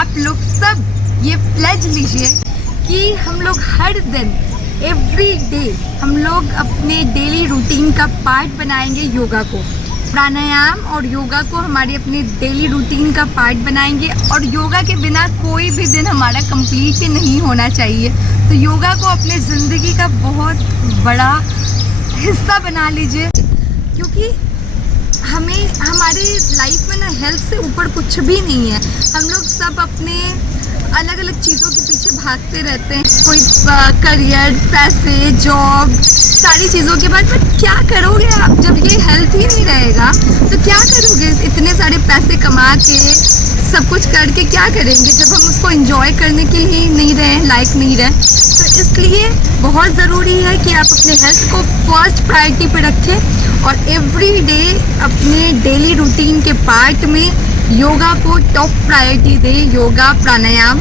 आप लोग सब ये प्लेज लीजिए कि हम लोग हर दिन एवरी डे हम लोग अपने डेली रूटीन का पार्ट बनाएंगे योगा को। प्राणायाम और योगा को हमारे अपने डेली रूटीन का पार्ट बनाएंगे और योगा के बिना कोई भी दिन हमारा कंप्लीट नहीं होना चाहिए। तो योगा को अपने ज़िंदगी का बहुत बड़ा हिस्सा बना लीजिए, क्योंकि हमें हमारे लाइफ में ना हेल्थ से ऊपर कुछ भी नहीं है। हम लोग सब अपने अलग अलग चीज़ों के पीछे भागते रहते हैं, कोई करियर, पैसे, जॉब, सारी चीज़ों के बाद। बट क्या करोगे आप जब ये हेल्थ ही नहीं रहेगा? तो क्या करोगे? इतने सारे पैसे कमा के सब कुछ करके क्या करेंगे जब हम उसको एंजॉय करने के लिए नहीं रहे, लायक नहीं रहे? तो इसलिए बहुत ज़रूरी है कि आप अपने हेल्थ को फर्स्ट प्रायोरिटी पे रखें और एवरी डे अपने डेली रूटीन के पार्ट में योगा को टॉप प्रायोरिटी दें, योगा, प्राणायाम,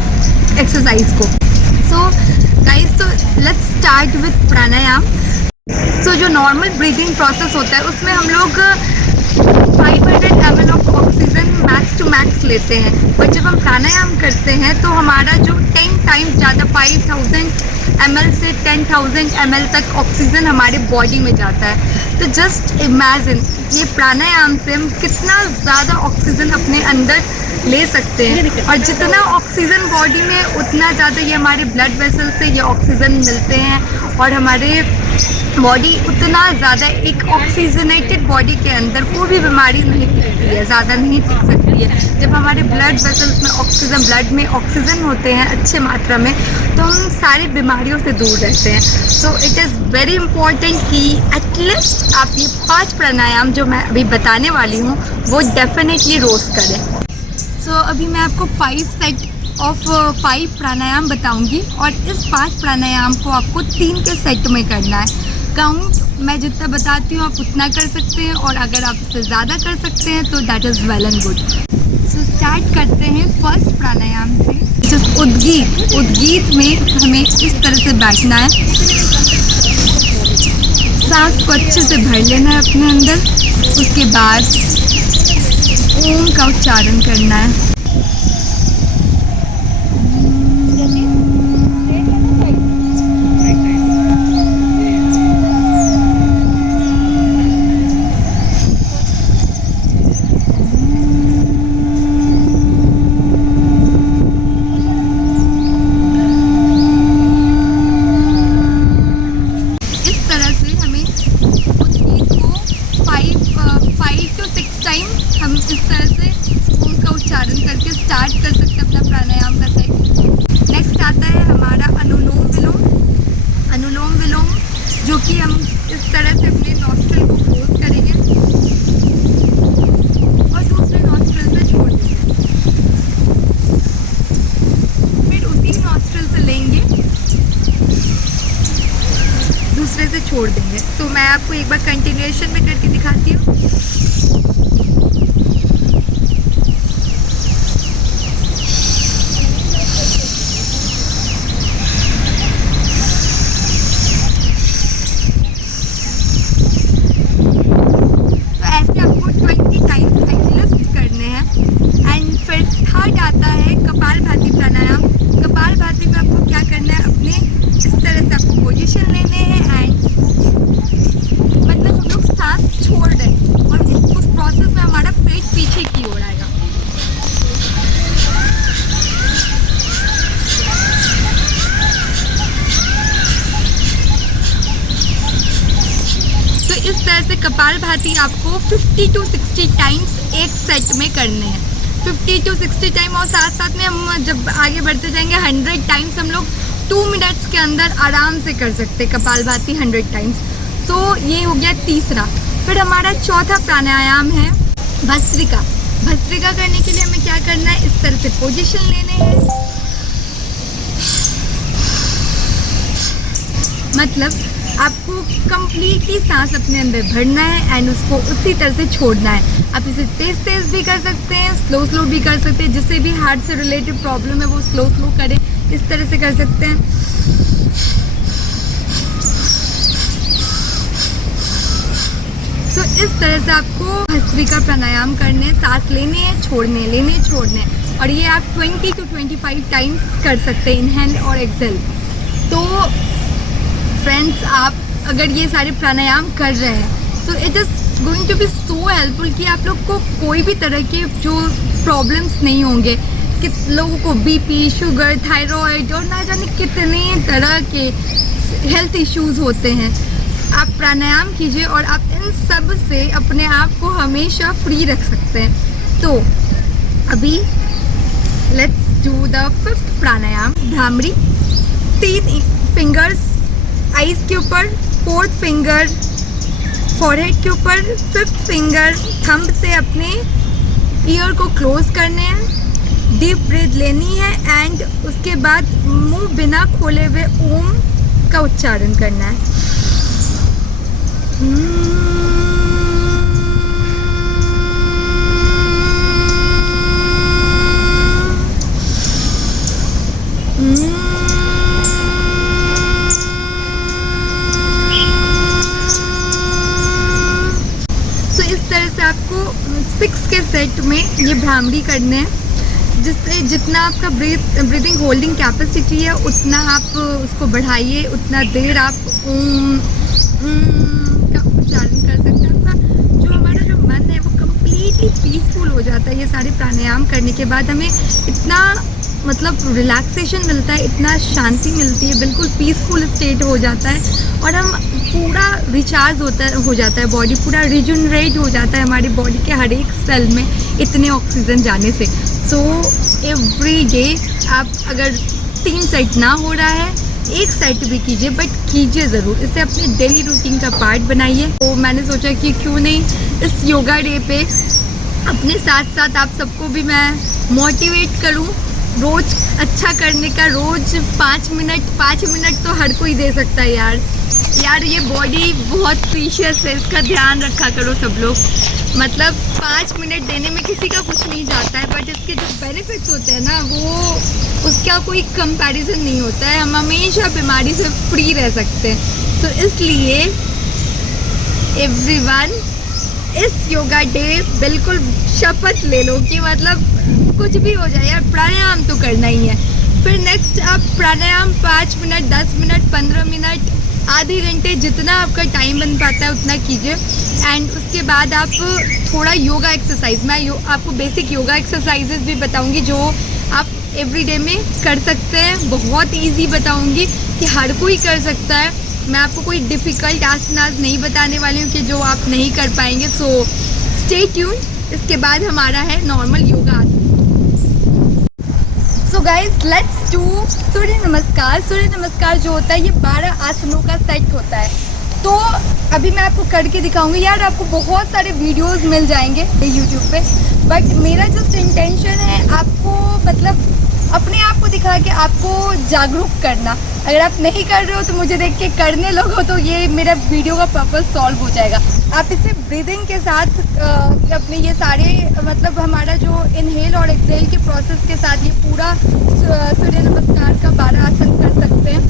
एक्सरसाइज को। सो गाइस, तो लेट्स स्टार्ट विथ प्राणायाम। सो जो नॉर्मल ब्रीदिंग प्रोसेस होता है उसमें हम लोग 500 ml of oxygen max to max लेते हैं, बट जब हम प्राणायाम करते हैं तो हमारा जो 10 टाइम्स ज़्यादा 5000 ml से 10,000 ml तक ऑक्सीजन हमारे बॉडी में जाता है। तो जस्ट इमेजिन ये प्राणायाम से हम कितना ज़्यादा ऑक्सीजन अपने अंदर ले सकते हैं, और जितना ऑक्सीजन बॉडी में उतना ज़्यादा ये हमारे ब्लड वेसल से ये ऑक्सीजन मिलते हैं और हमारे बॉडी उतना ज़्यादा एक ऑक्सीजनेटेड बॉडी के अंदर कोई भी बीमारी नहीं टिकती है, ज़्यादा नहीं टिक सकती है। जब हमारे ब्लड वेसल्स में ऑक्सीजन, ब्लड में ऑक्सीजन होते हैं अच्छे मात्रा में, तो हम सारी बीमारियों से दूर रहते हैं। So it is very important कि एटलीस्ट आप ये 5 प्राणायाम जो मैं अभी बताने वाली हूँ वो डेफिनेटली रोज़ करें। सो अभी मैं आपको 5 सेट ऑफ 5 प्राणायाम बताऊंगी और इस 5 प्राणायाम को आपको 3 के सेट में करना है। काउंट मैं जितना बताती हूँ आप उतना कर सकते हैं, और अगर आप इससे ज़्यादा कर सकते हैं तो that is well and good. So start करते हैं फर्स्ट प्राणायाम से, जिस उद्गीत। उद्गीत में हमें इस तरह से बैठना है, सांस को अच्छे से भर लेना है अपने अंदर, उसके बाद ओम का उच्चारण करना है। हम इस तरह से ओम का उच्चारण करके स्टार्ट कर सकते हैं अपना प्राणायाम का सेट। नेक्स्ट आता है हमारा अनुलोम विलोम। अनुलोम विलोम जो कि हम इस तरह से अपने नॉस्ट्रिल को क्लोज करेंगे और दूसरे नॉस्ट्रिल से छोड़ देंगे, फिर उसी नॉस्ट्रिल से लेंगे, दूसरे से छोड़ देंगे। तो मैं आपको एक बार कंटिन्यूएशन में करके दिखाती हूँ। इस तरह से कपालभाति आपको 50 to 60 टाइम्स एक सेट में करने हैं। 50 to 60 टाइम, और साथ साथ में हम जब आगे बढ़ते जाएंगे 100 टाइम्स हम लोग 2 मिनट्स के अंदर आराम से कर सकते हैं कपालभाति 100 टाइम्स। सो ये हो गया तीसरा। फिर हमारा चौथा प्राणायाम है भस्त्रिका। भस्त्रिका करने के लिए हमें क्या करना है, इस तरह से पोजीशन लेने हैं, मतलब आपको कंप्लीटली सांस अपने अंदर भरना है एंड उसको उसी तरह से छोड़ना है। आप इसे तेज़ तेज़ भी कर सकते हैं, स्लो स्लो भी कर सकते हैं, जिससे भी हार्ट से रिलेटेड प्रॉब्लम है वो स्लो स्लो करें, इस तरह से कर सकते हैं। इस तरह से आपको भस्त्रिका प्राणायाम करने, सांस लेने हैं, छोड़ने, लेने छोड़ने। और ये आप 20 to 25 टाइम्स कर सकते हैं, इनहेल और एक्सेल। तो फ्रेंड्स, आप अगर ये सारे प्राणायाम कर रहे हैं तो it is going to be so helpful कि आप लोग को कोई भी तरह के जो प्रॉब्लम्स नहीं होंगे। कि लोगों को बीपी, शुगर, थायराइड और ना जाने कितने तरह के हेल्थ इश्यूज़ होते हैं। आप प्राणायाम कीजिए और आप इन सब से अपने आप को हमेशा फ्री रख सकते हैं। तो अभी let's do the 5th pranayama, bhramari. 3 fingers eyes के ऊपर, 4th फिंगर फॉरहेड के ऊपर, 5th फिंगर थंब से अपने ईयर को क्लोज करने हैं। डीप ब्रीथ लेनी है एंड उसके बाद मुंह बिना खोले हुए ओम का उच्चारण करना है। तो इस तरह से आपको 6 के सेट में ये भ्रामरी करने हैं, जिससे जितना आपका ब्रीदिंग होल्डिंग कैपेसिटी है उतना आप उसको बढ़ाइए, उतना देर आप का उच्चारण कर सकते हैं। आपका जो हमारा जो मन है वो कम्प्लीटली पीसफुल हो जाता है। ये सारे प्राणायाम करने के बाद हमें इतना मतलब रिलैक्सेशन मिलता है, इतना शांति मिलती है, बिल्कुल पीसफुल स्टेट हो जाता है और हम पूरा रिचार्ज हो जाता है, बॉडी पूरा रिजनरेट हो जाता है हमारी बॉडी के हर एक सेल में इतने ऑक्सीजन जाने से। सो एवरी डे आप अगर 3 सेट ना हो रहा है, 1 सेट भी कीजिए, बट कीजिए ज़रूर। इसे अपने डेली रूटीन का पार्ट बनाइए। तो मैंने सोचा कि क्यों नहीं इस योगा डे पे अपने साथ साथ आप सबको भी मैं मोटिवेट करूं रोज़ अच्छा करने का। रोज़ 5 मिनट तो हर कोई दे सकता है यार ये बॉडी बहुत प्रीशियस है, इसका ध्यान रखा करो सब लोग। मतलब 5 मिनट देने में किसी का कुछ नहीं जाता है, बट इसके जो बेनिफिट्स होते हैं ना वो उसका कोई कंपैरिजन नहीं होता है। हम हमेशा बीमारी से फ्री रह सकते हैं। तो इसलिए एवरीवन इस योगा डे बिल्कुल शपथ ले लो कि मतलब कुछ भी हो जाए यार, प्राणायाम तो करना ही है। फिर नेक्स्ट आप प्राणायाम 5 मिनट, 10 मिनट, 15 मिनट, आधे घंटे, जितना आपका टाइम बन पाता है उतना कीजिए। एंड उसके बाद आप थोड़ा योगा एक्सरसाइज, मैं आपको बेसिक योगा एक्सरसाइजेज भी बताऊंगी जो आप एवरीडे में कर सकते हैं। बहुत इजी बताऊंगी कि हर कोई कर सकता है। मैं आपको कोई डिफ़िकल्ट आसनास नहीं बताने वाली हूँ कि जो आप नहीं कर पाएंगे। So stay tune. इसके बाद हमारा है नॉर्मल योगा आसन। सो गाइज लेट्स डू सूर्य नमस्कार। सूर्य नमस्कार जो होता है ये 12 आसनों का सेट होता है। तो अभी मैं आपको करके दिखाऊंगी। यार आपको बहुत सारे वीडियोस मिल जाएंगे यूट्यूब पे, बट मेरा जस्ट इंटेंशन है आपको मतलब अपने आप को दिखा के आपको जागरूक करना। अगर आप नहीं कर रहे हो तो मुझे देख के करने लगो, तो ये मेरा वीडियो का पर्पस सॉल्व हो जाएगा। आप इसे ब्रीदिंग के साथ अपने ये सारे मतलब हमारा जो इनहेल और एक्सहेल के प्रोसेस के साथ ये पूरा सूर्य नमस्कार का 12 आसन कर सकते हैं।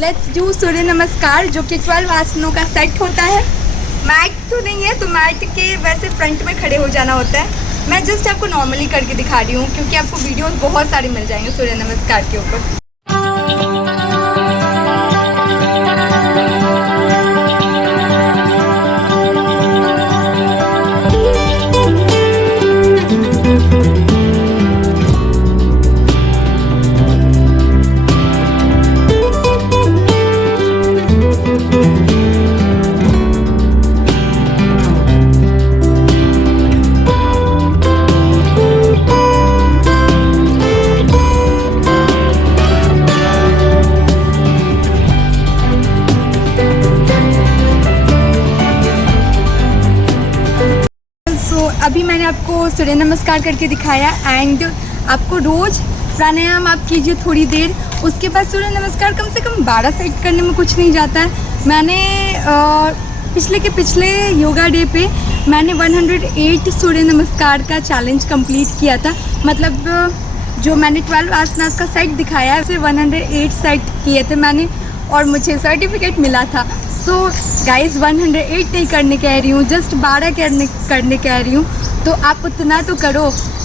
लेट्स डू सूर्य नमस्कार जो कि 12 आसनों का सेट होता है। मैट तो नहीं है, तो मैट के वैसे फ्रंट में खड़े हो जाना होता है। मैं जस्ट आपको नॉर्मली करके दिखा रही हूँ क्योंकि आपको वीडियोस बहुत सारे मिल जाएंगे सूर्य नमस्कार के ऊपर। अभी मैंने आपको सूर्य नमस्कार करके दिखाया एंड आपको रोज़ प्राणायाम आप कीजिए थोड़ी देर। उसके बाद सूर्य नमस्कार कम से कम 12 सेट करने में कुछ नहीं जाता है। मैंने पिछले योगा डे पे मैंने 108 सूर्य नमस्कार का चैलेंज कंप्लीट किया था। मतलब जो मैंने 12 आसनास का सेट दिखाया है उसे 108 सेट किए थे मैंने और मुझे सर्टिफिकेट मिला था। सो गाइस 108 नहीं करने कह रही हूँ, जस्ट 12 करने कह रही हूँ। तो आप उतना तो करो,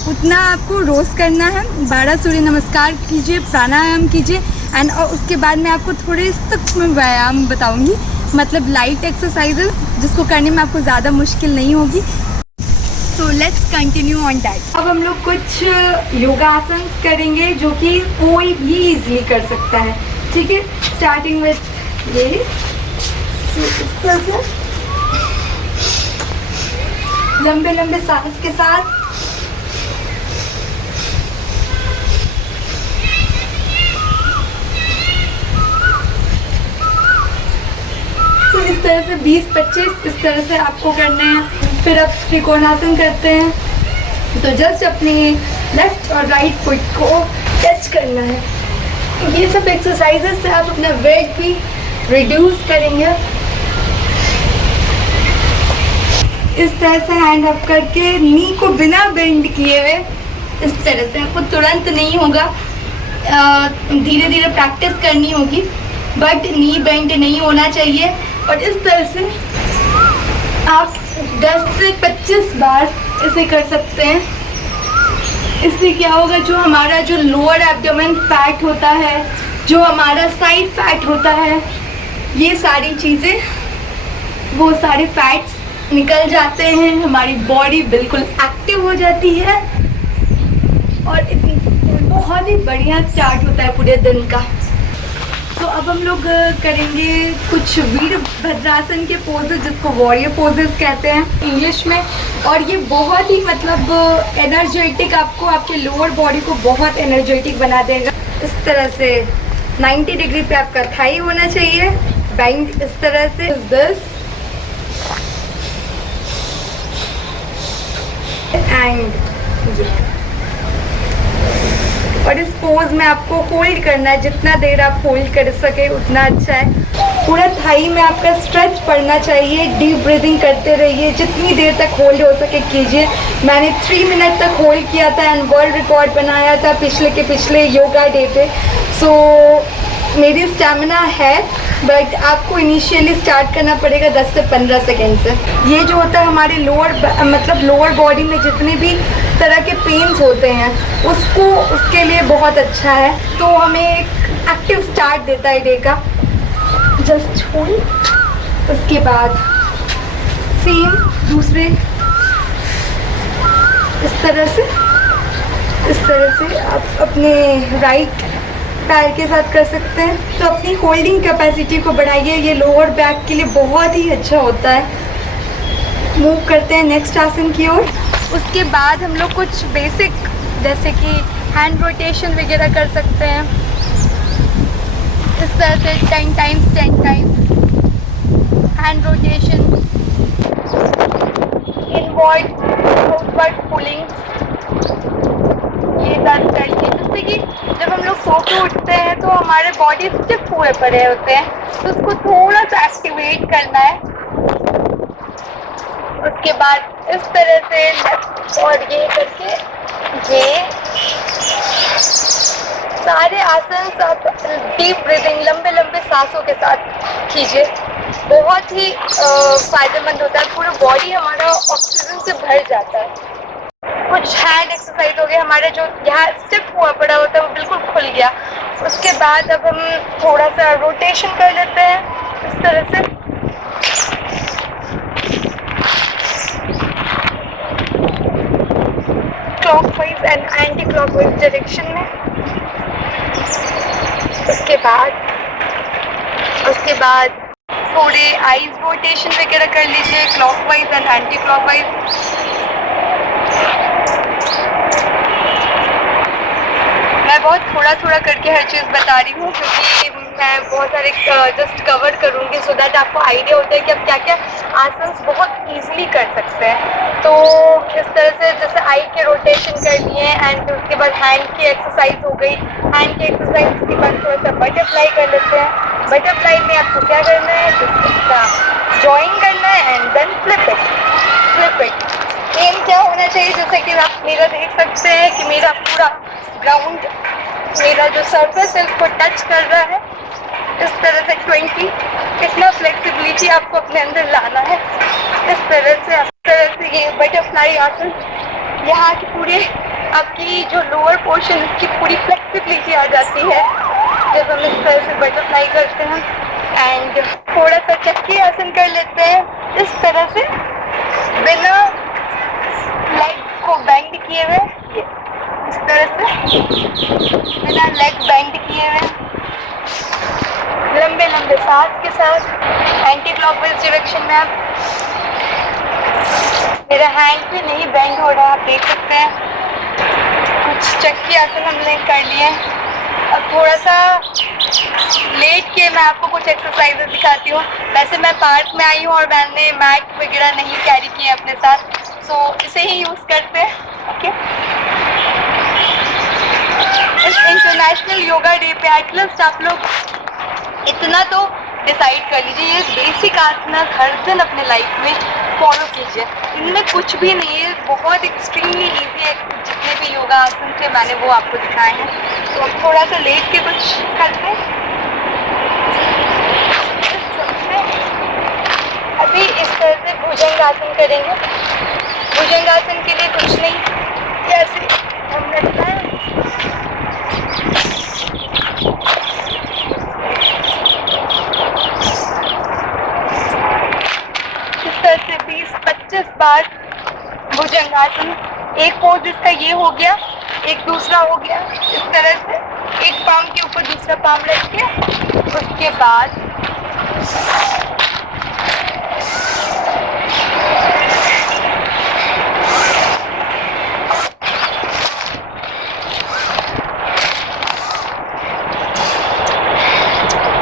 उतना आपको रोज़ करना है। 12 सूर्य नमस्कार कीजिए, प्राणायाम कीजिए एंड उसके बाद मैं आपको थोड़े सूक्ष्म व्यायाम बताऊँगी, मतलब लाइट एक्सरसाइजेस जिसको करने में आपको ज़्यादा मुश्किल नहीं होगी। So let's continue on that. अब हम लोग कुछ योगासन करेंगे जो कि कोई भी इजीली कर सकता है, ठीक है। स्टार्टिंग विथ ये इस तरह से लंबे लंबे सांस के साथ तो इस तरह से 20-25 इस तरह से आपको करने हैं। फिर अब त्रिकोणासन करते हैं, तो जस्ट अपनी लेफ्ट और राइट फुट को टच करना है। ये सब एक्सरसाइजेस से आप अपना वेट भी रिड्यूस करेंगे। इस तरह से हैंड अप करके नी को बिना बेंड किए हुए इस तरह से, आपको तुरंत नहीं होगा, धीरे धीरे प्रैक्टिस करनी होगी, बट नी बेंड नहीं होना चाहिए। और इस तरह से आप 10 से 25 बार इसे कर सकते हैं। इससे क्या होगा, जो हमारा जो लोअर एब्डोमेन फैट होता है, जो हमारा साइड फैट होता है, ये सारी चीज़ें, वो सारे फैट्स निकल जाते हैं, हमारी बॉडी बिल्कुल एक्टिव हो जाती है और बहुत ही बढ़िया स्टार्ट होता है पूरे दिन का। तो अब हम लोग करेंगे कुछ वीरभद्रासन के पोजेस, जिसको वॉरियर पोजेस कहते हैं इंग्लिश में। और ये बहुत ही मतलब एनर्जेटिक, आपको आपके लोअर बॉडी को बहुत एनर्जेटिक बना देगा। इस तरह से 90 डिग्री पे आपका थाई होना चाहिए, बेंड इस तरह से, दिस एंड ये। और इस पोज में आपको होल्ड करना है, जितना देर आप होल्ड कर सके उतना अच्छा है। पूरा थाई में आपका स्ट्रेच पड़ना चाहिए, डीप ब्रीदिंग करते रहिए, जितनी देर तक होल्ड हो सके कीजिए। मैंने 3 मिनट तक होल्ड किया था एंड वर्ल्ड रिकॉर्ड बनाया था पिछले योगा डे पे। सो मेरी स्टैमिना है, बट आपको इनिशियली स्टार्ट करना पड़ेगा 10 से 15 सेकेंड से। ये जो होता है हमारे लोअर बॉडी में जितने भी तरह के पेन्स होते हैं उसके लिए बहुत अच्छा है। तो हमें एक एक्टिव स्टार्ट देता है डे का। जस्ट होल्ड, उसके बाद सेम दूसरे इस तरह से आप अपने राइट पैर के साथ कर सकते हैं। तो अपनी होल्डिंग कैपेसिटी को बढ़ाइए, ये लोअर बैक के लिए बहुत ही अच्छा होता है। मूव करते हैं नेक्स्ट आसन की ओर। उसके बाद हम लोग कुछ बेसिक जैसे कि हैंड रोटेशन वगैरह कर सकते हैं, इस तरह से 10 times hand rotation, inward outward pulling, ये 10 करके, जिससे कि जब हम लोग सो के उठते हैं तो हमारे बॉडी स्टिफ हुए पड़े होते हैं, तो उसको थोड़ा सा एक्टिवेट करना है। उसके बाद इस तरह से और ये करके ये सारे आसन आप डीप ब्रीदिंग, लंबे लंबे सांसों के साथ कीजिए। बहुत ही फायदेमंद होता है, पूरा बॉडी हमारा ऑक्सीजन से भर जाता है। कुछ हैंड एक्सरसाइज हो गया, हमारा जो यहाँ स्टिफ हुआ पड़ा होता है वो बिल्कुल खुल गया। उसके बाद अब हम थोड़ा सा रोटेशन कर लेते हैं इस तरह से। Clockwise and anti clockwise direction में। उसके बाद थोड़े आईज रोटेशन वगैरह कर लीजिए, क्लॉकवाइज एंड एंटी क्लॉकवाइज। मैं बहुत थोड़ा करके हर चीज़ बता रही हूँ, क्योंकि मैं बहुत सारे जस्ट कवर करूँगी, सो दैट आपको आइडिया होता है कि आप क्या क्या आसन बहुत ईजिली कर सकते हैं। तो इस तरह से जैसे आई के रोटेशन कर लिए एंड उसके बाद हैंड की एक्सरसाइज हो गई। हैंड की एक्सरसाइज के बाद थोड़ा सा बटरफ्लाई कर लेते हैं। बटरफ्लाई में आपको क्या करना है, इसका जॉइन करना है and then flip it. M क्या होना चाहिए, जैसे कि आप मेरा देख सकते हैं कि मेरा पूरा ग्राउंड, मेरा जो सरफेस है उसको टच कर रहा है। इस तरह से कितना फ्लेक्सिबिलिटी आपको अपने अंदर लाना है। इस तरह से ये बटरफ्लाई आसन, यहाँ की पूरी आपकी जो लोअर पोर्शन इसकी पूरी फ्लेक्सिबिलिटी आ जाती है जब हम इस तरह से बटरफ्लाई करते हैं। एंड थोड़ा सा चक्की आसन कर लेते हैं इस तरह से, बिना लेग को बेंड किए हुए, इस तरह से बिना लेग बेंड किए हुए, लंबे लंबे सांस के साथ एंटी क्लॉकवाइज डायरेक्शन में। आप मेरा हैंड भी नहीं बेंड हो रहा, आप देख सकते हैं। कुछ चक्की आसन हमने कर लिए। अब थोड़ा सा लेट के मैं आपको कुछ एक्सरसाइजेस दिखाती हूँ। वैसे मैं पार्क में आई हूँ और मैंने मैट वगैरह नहीं कैरी किए अपने साथ, सो इसे ही यूज़ करते हैं। ओके, इस इंटरनेशनल योगा डे पे एटलीस्ट आप लोग इतना तो डिसाइड कर लीजिए, ये बेसिक आसनास हर दिन अपने लाइफ में फॉलो कीजिए। इनमें कुछ भी नहीं है, बहुत एक्सट्रीमली इजी है। जितने भी योगा आसन थे मैंने वो आपको दिखाए हैं। तो थोड़ा सा लेट के कुछ करते हैं। अभी इस तरह से भुजंग आसन करेंगे। भुजंग आसन के लिए कुछ नहीं, कैसे हम रखना है, इस तरह से 20-25 बार भुजंगासन। एक पोज इसका ये हो गया, एक दूसरा हो गया। इस तरह से एक पाम के ऊपर दूसरा पाम रख के, उसके बाद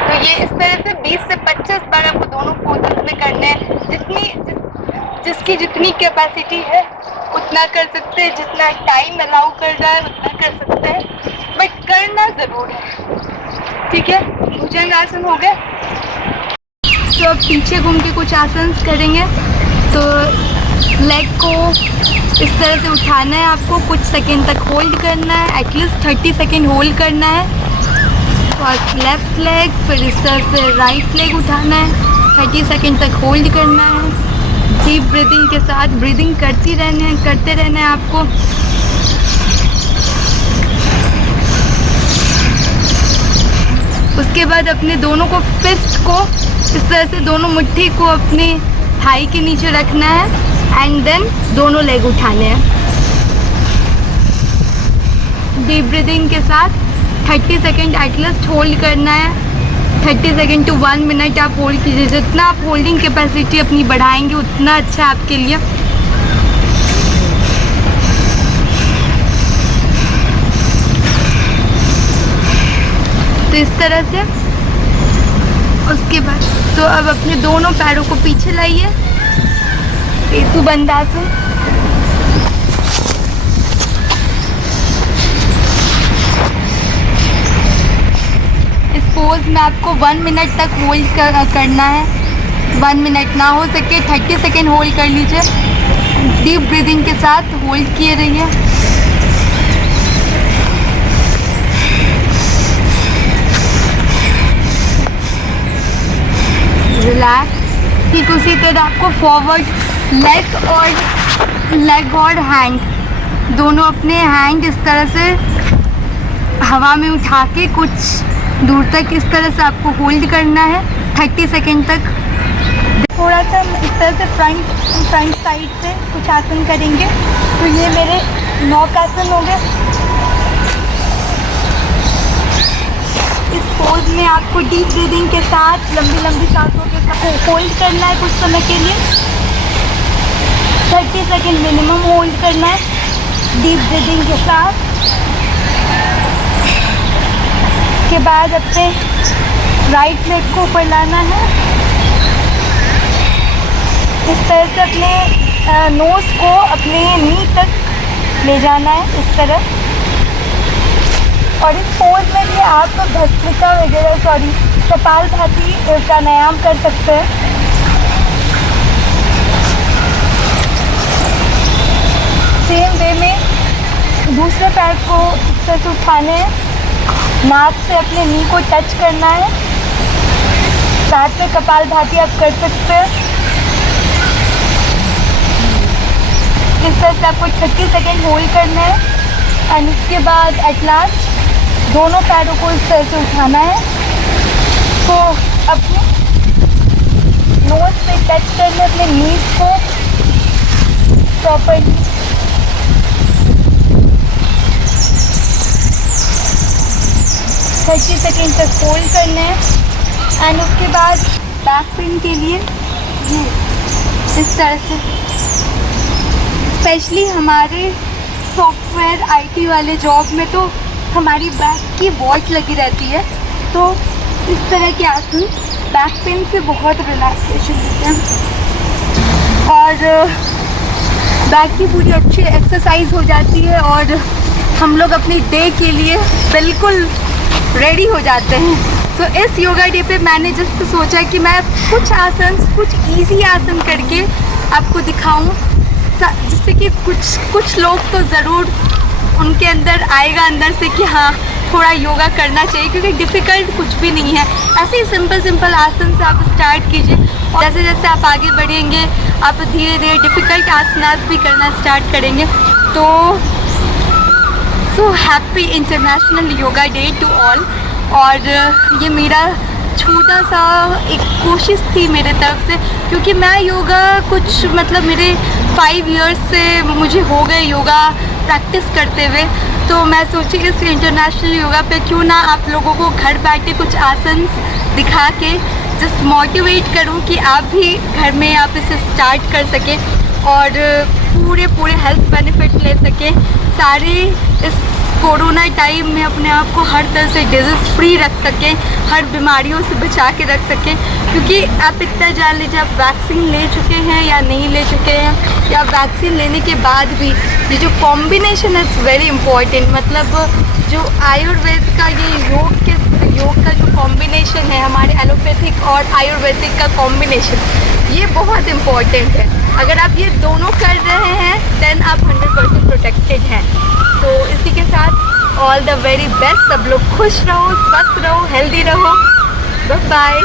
तो ये इस तरह से 20 से 25 बार आपको दोनों पोजेस में करने हैं। जिसकी जितनी कैपेसिटी है उतना कर सकते हैं, जितना टाइम अलाउ कर रहा है उतना कर सकते हैं, बट करना ज़रूर है। ठीक है, भुजंग आसन हो गया। तो अब पीछे घूम के कुछ आसन करेंगे। तो लेग को इस तरह से उठाना है, आपको कुछ सेकेंड तक होल्ड करना है, एटलीस्ट 30 सेकेंड होल्ड करना है। फर्स्ट लेफ्ट लेग, फिर इस तरह से राइट लेग उठाना है, 30 सेकेंड तक होल्ड करना है। डीप ब्रीदिंग के साथ ब्रीदिंग करते रहना है आपको। उसके बाद अपने दोनों को फिस्ट को इस तरह से दोनों मुट्ठी को अपने थाई के नीचे रखना है एंड देन दोनों लेग उठाने हैं। डीप ब्रीदिंग के साथ 30 सेकेंड एटलीस्ट होल्ड करना है। 30 सेकेंड टू 1 मिनट आप होल्ड कीजिए। जितना आप होल्डिंग कैपेसिटी अपनी बढ़ाएंगे उतना अच्छा आपके लिए। तो इस तरह से उसके बाद तो अब अपने दोनों पैरों को पीछे लाइए, सेतुबंध आसन। इस पोज में आपको 1 मिनट तक होल्ड करना है। 1 मिनट ना हो सके 30 सेकेंड होल्ड कर लीजिए। डीप ब्रीदिंग के साथ होल्ड किए रहिए। रिलैक्स। ठीक उसी तरह आपको फॉरवर्ड लेग और हैंड दोनों अपने हैंड इस तरह से हवा में उठा के कुछ दूर तक इस तरह से आपको होल्ड करना है 30 सेकेंड तक। थोड़ा सा इस तरह से फ्रंट साइड से कुछ आसन करेंगे। तो ये मेरे नौकासन हो गए। इस पोज में आपको डीप ब्रीदिंग के साथ लंबी सांसों के साथ होल्ड करना है कुछ समय के लिए। 30 सेकेंड मिनिमम होल्ड करना है डीप ब्रीदिंग के साथ। के बाद अपने राइट लेग को ऊपर लाना है। इस तरह से अपने नोज़ को अपने नी तक ले जाना है इस तरह। और इस पोज में भी आप भस्त्रिका वगैरह कपालभाति प्राणायाम कर सकते हैं। सेम वे में दूसरे पैर को इस तरह से उठाने हैं, नाक से अपने नी को टच करना है। साथ में कपालभाति आप कर सकते हैं। इस तरह से आपको 30 सेकेंड होल्ड करना है एंड उसके बाद एट लास्ट दोनों पैरों को इस तरह से उठाना है। तो अपने नोज पे टच करना, अपने नीज को प्रॉपर्ली। थर्टी सेकेंड तक होल्ड करना है एंड उसके बाद बैक पेन के लिए ये इस तरह से, स्पेशली हमारे सॉफ्टवेयर आईटी वाले जॉब में तो हमारी बैक की वॉच लगी रहती है, तो इस तरह के आसन बैक पेन से बहुत रिलैक्सेशन देते हैं और बैक की पूरी अच्छी एक्सरसाइज हो जाती है और हम लोग अपनी डे के लिए बिल्कुल रेडी हो जाते हैं। तो इस योगा डे पे मैंने जस्ट सोचा कि मैं कुछ आसन, कुछ इजी आसन करके आपको दिखाऊं, जिससे कि कुछ लोग तो ज़रूर उनके अंदर आएगा अंदर से कि हाँ थोड़ा योगा करना चाहिए, क्योंकि डिफ़िकल्ट कुछ भी नहीं है। ऐसे ही सिंपल आसन से आप स्टार्ट कीजिए और जैसे जैसे आप आगे बढ़ेंगे आप धीरे धीरे डिफ़िकल्ट आसनास भी करना स्टार्ट करेंगे। तो so happy International Yoga Day to all. और ये मेरा छोटा सा एक कोशिश थी मेरे तरफ से, क्योंकि मैं योगा कुछ मतलब मेरे 5 इयर्स से मुझे हो गए योगा प्रैक्टिस करते हुए, तो मैं सोची इस इंटरनेशनल योगा पे क्यों ना आप लोगों को घर बैठे कुछ आसन दिखा के जस्ट मोटिवेट करूं कि आप भी घर में आप इसे स्टार्ट कर सकें और पूरे हेल्थ बेनिफिट ले सकें। सारे इस कोरोना टाइम में अपने आप को हर तरह से डिजीज़ फ्री रख सकें, हर बीमारियों से बचा के रख सकें। क्योंकि आप इतना जान लीजिए, आप वैक्सीन ले चुके हैं या नहीं ले चुके हैं, या वैक्सीन लेने के बाद भी ये जो कॉम्बिनेशन इज़ वेरी इम्पॉर्टेंट। मतलब जो आयुर्वेद का ये योग का जो कॉम्बिनेशन है, हमारे एलोपैथिक और आयुर्वेदिक का कॉम्बिनेशन, ये बहुत इम्पॉर्टेंट है। अगर आप ये दोनों कर रहे हैं देन आप 100% प्रोटेक्टेड हैं। तो इसी के साथ ऑल द वेरी बेस्ट। सब लोग खुश रहो, स्वस्थ रहो, हेल्दी रहो। Bye bye.